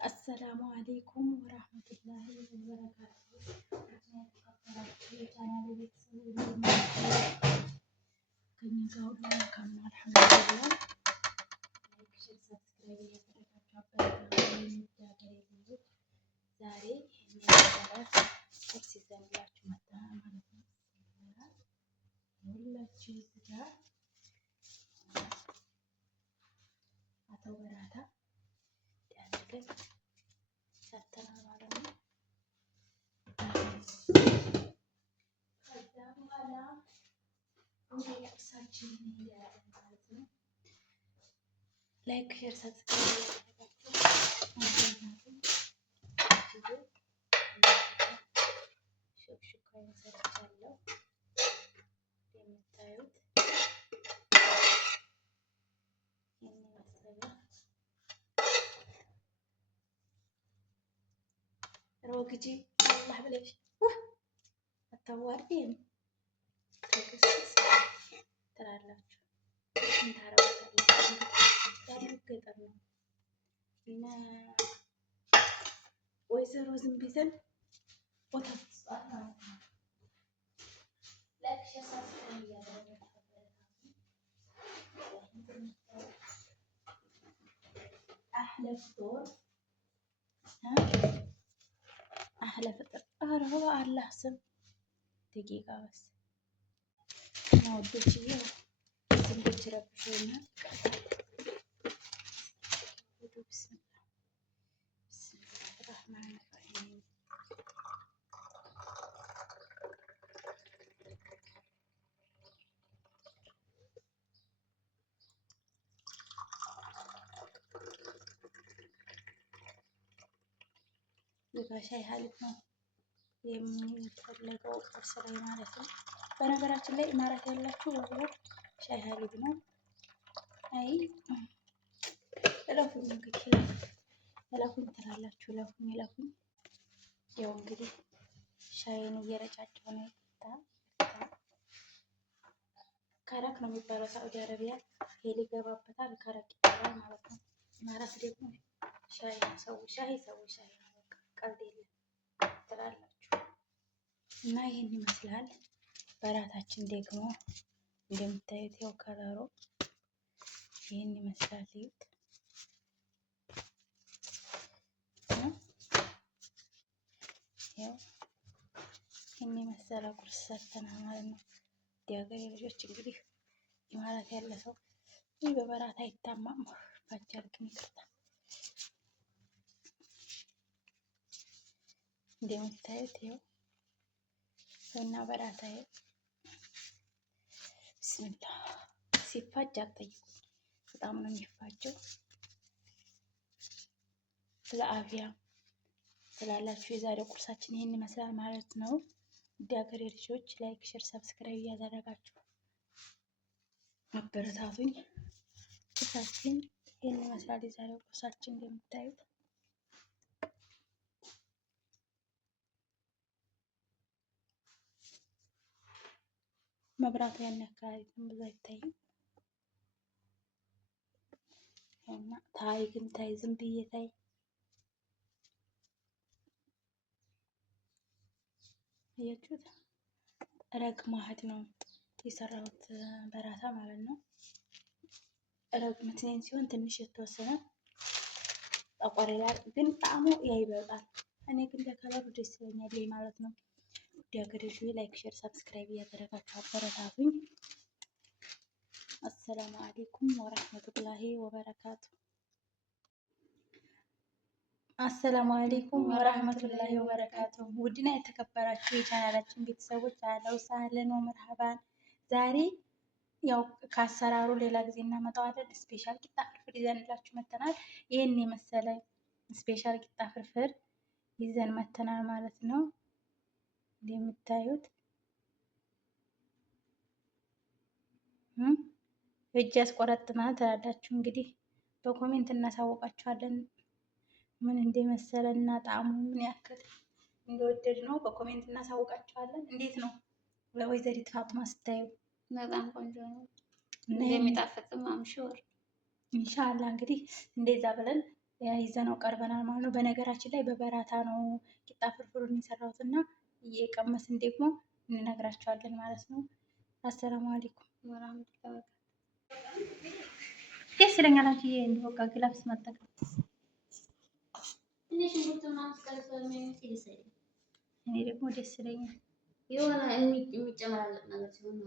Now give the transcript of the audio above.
አሰላሙ አሌይኩም ወራህመቱላሂ ወበረካቱ። የተከበራችሁ የቻናሌ ቤተሰቦች ከእኛ ጋር ሁሉ መልካም ነው፣ አልሐምዱሊላህ። ላይክ፣ ሼር፣ ሰብስክራይብ እያደረጋችሁ አበረታቱኝ የሀገሬ ልጆች። ዛሬ የመሰለ ቁርስ ይዘንላችሁ መጥተናል ማለት ነው። ሁላችሁ እዚህ ጋር አቶ በራታ ያድርገን ሰተናል ማለት ነው። ከዛ በኋላ ወደ ቁርሳችን እንሄዳለን ማለት ነው። ላይክ ሼር ሰብስክራይብ ያደረጋችሁ ሹክሹካን ሰርቻለሁ የምታዩት ሮግጂ አላህ ብለሽ አታዋርዴም ትግስት ትላላችሁ። እንታረጋላችሁ ገጠር ነው እና ወይዘሮ ዝም ቢዘን ቦታ ተስፋት ማለት ነው። ላይክ ሼር ሰብስክራይብ እያደረጋችሁ አህለ ፍጡር አህለ ፍጥር። ኧረ በአላህ ስም ደቂቃ በስ ወዶች ዝንቦች ረብሾኛል። ብስሚላህ ረህማን ረሂም። ሻይ ሀሊብ ነው የሚፈለገው ቁርስ ላይ ማለት ነው። በነገራችን ላይ ኢማራት ያላችሁ ወሎ ሻይ ሀሊብ ነው። አይ እለፉኝ እንግዲህ እለፉኝ ትላላችሁ። እለፉኝ እለፉኝ። ያው እንግዲህ ሻይን እየረጫቸው ነው። ከረክ ነው የሚባለው ሳዑዲ አረቢያ። ሄል ይገባበታል፣ ከረክ ይባላል ማለት ነው። ኢማራት ደግሞ ሻይ ነው። ሰው ሻይ ሻይ ነው። ቀልድ የለም ትላላችሁ። እና ይህን ይመስላል። በራታችን ደግሞ እንደምታዩት ያው ከለሩ ይህን ይመስላል። ይዩት። ያው ይህን የመሰለ ቁርስ ሰርተናል ማለት ነው። የሀገሬ ልጆች እንግዲህ ኢማራት ያለ ሰው ይህ በበራት አይታማም። ባቻል ግን ይቅርታ። እንደምታዩት ይኸው እና በራታ ብስሚላ ሲፋጅ አትጠይቁኝ፣ በጣም ነው የሚፋጀው። ስለ አፍያ ስላላችሁ የዛሬው ቁርሳችን ይህን ይመስላል ማለት ነው። ውድ ሀገሬ ልጆች ላይክ ሼር ሰብስክራይብ እያደረጋችሁ አበረታቱኝ። ቁርሳችን ይህን ይመስላል። የዛሬው ቁርሳችን እንደምታዩት መብራቱ ያን አካባቢ ብዙ አይታይም እና ታይ ግን ታይ ዝም ብዬ ታይ አያችሁት። ረግ ማህድ ነው የሰራሁት በራታ ማለት ነው። ረግ ምትኔን ሲሆን ትንሽ የተወሰነ ጠቆር ይላል፣ ግን ጣዕሙ ያ ይበልጣል። እኔ ግን ለከለሩ ደስ ይለኛል ማለት ነው። ዲያገሬሽ ላይክ ሼር ሰብስክራይብ እያደረጋችሁ አበረታቱኝ። አሰላሙ አለይኩም ወራህመቱላሂ ወበረካቱ። አሰላሙ አለይኩም ወራህመቱላሂ ወበረካቱ። ውድና የተከበራችሁ የቻናላችን ቤተሰቦች አለው ሳለን ወመርሐባን። ዛሬ ያው ከአሰራሩ ሌላ ጊዜ እናመጣዋለን። ስፔሻል ቂጣ ፍርፍር ይዘንላችሁ መተናል። ይህን የመሰለ ስፔሻል ቂጣ ፍርፍር ይዘን መተናል ማለት ነው። እንደምታዩት እጅ ያስቆረጥማል ትላላችሁ። እንግዲህ በኮሜንት እናሳውቃችኋለን ምን እንደመሰለ እና ጣዕሙ ምን ያክል እንደወደድ ነው በኮሜንት እናሳውቃችኋለን። እንዴት ነው ለወይዘሪት ፋጡማ ስታዩ? በጣም ቆንጆ ነው እንደሚጣፍጥም አምሹር ኢንሻአላህ። እንግዲህ እንደዛ ብለን ይዘነው ቀርበናል ማለት ነው። በነገራችን ላይ በበራታ ነው ቂጣ ፍርፍሩን የሰራሁት እና እየቀመስን ደግሞ እንነግራቸዋለን ማለት ነው። አሰላሙ አለይኩም ወራህመቱላሂ ደስ ይለኛል አንቺ እንደወቃ ግላፍስ መጠቀም እኔ ደግሞ ደስ ይለኛል የሆነ የሚጨመራለቅ ነገር ሲሆን